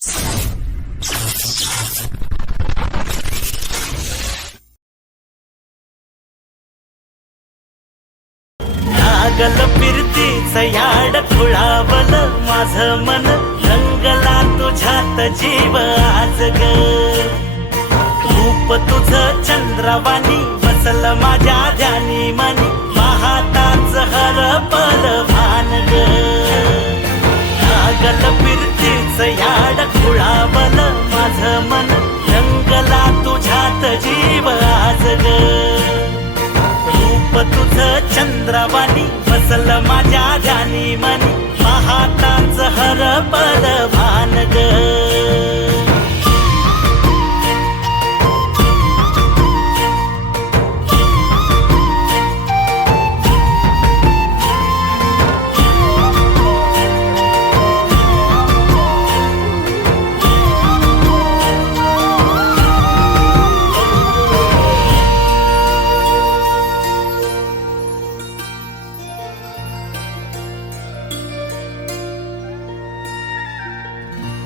लागल फिरतीच याड खुळावल माझं मन, रंगला तुझ्यात जीव आज ग. रूप तुझं चंद्रवाणी बसल माझ्या ध्यानी मनी, पाहताच हरपल भान ग. लागल फिरतीच याड खुळावल माझं मन, रंगला तुझ्यात जीव आज ग. रूप तुझं चंद्रवाणी बसल माझ्या ध्यानी मनी, पाहताच हरपल भान ग.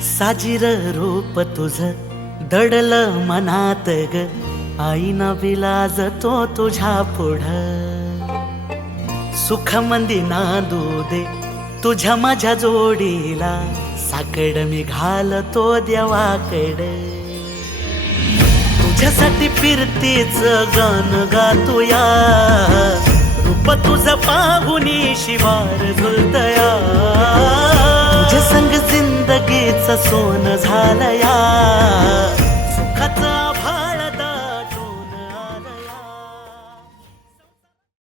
साजीर रूप तुझं दडल मनात ग, आईना विलाज तो तुझ्या पुढं. सुख मंदी नांदू दे तुझ्या माझ्या जोडीला, साकड मी घालतो देवाकड. तुझ्यासाठी फिरतीच गान गातोया, रूप तुझं पाहुनी शिवार झुलतया. तुझ्या संग जिंदगीच सोन झालया,